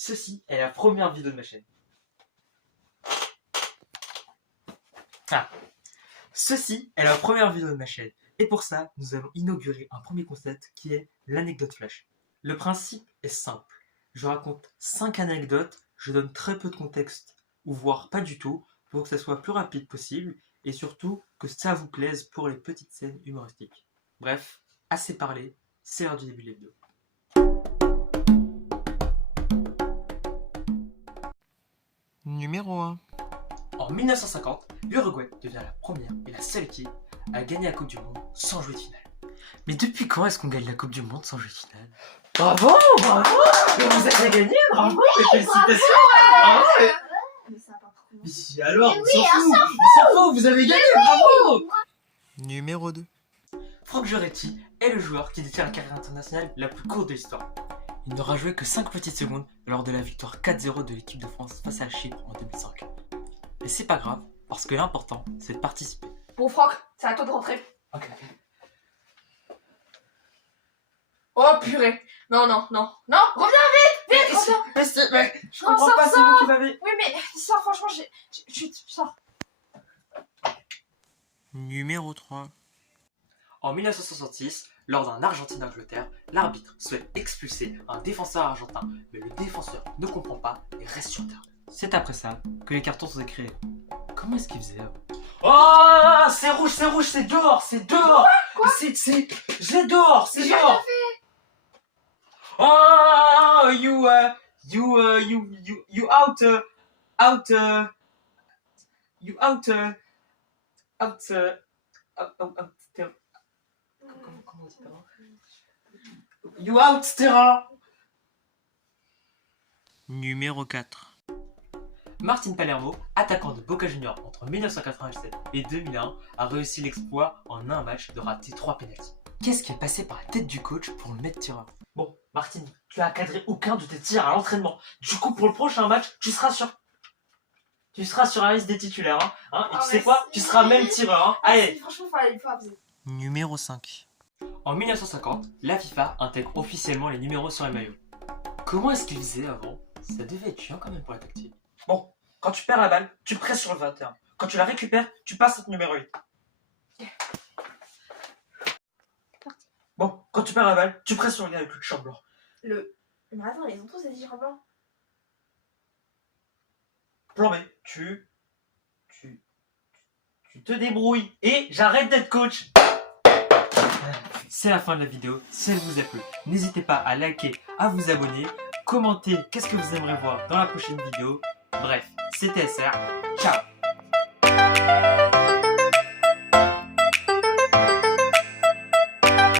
Ceci est la première vidéo de ma chaîne. Ceci est la première vidéo de ma chaîne. Et pour ça, nous allons inaugurer un premier concept qui est l'anecdote flash. Le principe est simple. Je raconte 5 anecdotes, je donne très peu de contexte, ou voire pas du tout, pour que ça soit plus rapide possible, et surtout que ça vous plaise pour les petites scènes humoristiques. Bref, assez parlé, c'est l'heure du début de la vidéo. Numéro 1. En 1950, l'Uruguay devient la première et la seule équipe à gagner la Coupe du Monde sans jouer de finale. Mais depuis quand est-ce qu'on gagne la Coupe du Monde sans jouer de finale? Bravo, bravo! Mais vous avez gagné, bravo! Et félicitations! Bravo! Mais ça a pas pris. Mais alors, on s'en fout, vous avez gagné, bravo! Numéro 2. Franck Juretti est le joueur qui détient la carrière internationale la plus courte de l'histoire. Il n'aura joué que 5 petites secondes lors de la victoire 4-0 de l'équipe de France face à Chypre en 2005. Et c'est pas grave, parce que l'important, c'est de participer. Bon, Franck, c'est à toi de rentrer. Ok. Oh purée. Non, reviens vite, reviens. Mais je Non, comprends sors, pas, c'est vous qui m'avez... Oui, mais ça, franchement, chut, sors. Numéro 3. En 1966, lors d'un Argentine-Angleterre, l'arbitre souhaite expulser un défenseur argentin, mais le défenseur ne comprend pas et reste sur terre. C'est après ça que les cartons sont créés. Comment est-ce qu'ils faisaient? Oh, c'est rouge, c'est dehors, c'est dehors. Quoi? J'ai dehors, c'est J'ai dehors. rien fait. Oh, you out terrain. Numéro 4. Martin Palermo, attaquant de Boca Juniors entre 1997 et 2001, a réussi l'exploit en un match de rater 3 pénaltys. Qu'est-ce qui est passé par la tête du coach pour le mettre tireur? Bon, Martin, tu as cadré aucun de tes tirs à l'entraînement. Du coup, pour le prochain match, tu seras sur la liste des titulaires. Hein, et Oh, tu sais mais quoi? si. Tu seras même tireur. Hein. Allez. Franchement, il faut abuser. Numéro 5. En 1950, la FIFA intègre officiellement les numéros sur les maillots. Comment est-ce qu'ils faisaient avant? Ça devait être chiant quand même pour la tactique. Bon, quand tu perds la balle, tu presses sur le 21. Quand tu la récupères, tu passes au numéro 8. Bon, quand tu perds la balle, tu presses sur le gars avec le t-shirt blanc. Mais attends, ils ont tous des t-shirts blancs. Plan B, tu te débrouilles et j'arrête d'être coach. C'est la fin de la vidéo. Si elle vous a plu, n'hésitez pas à liker, à vous abonner, commenter qu'est-ce que vous aimeriez voir dans la prochaine vidéo. Bref, c'était SR. Ciao.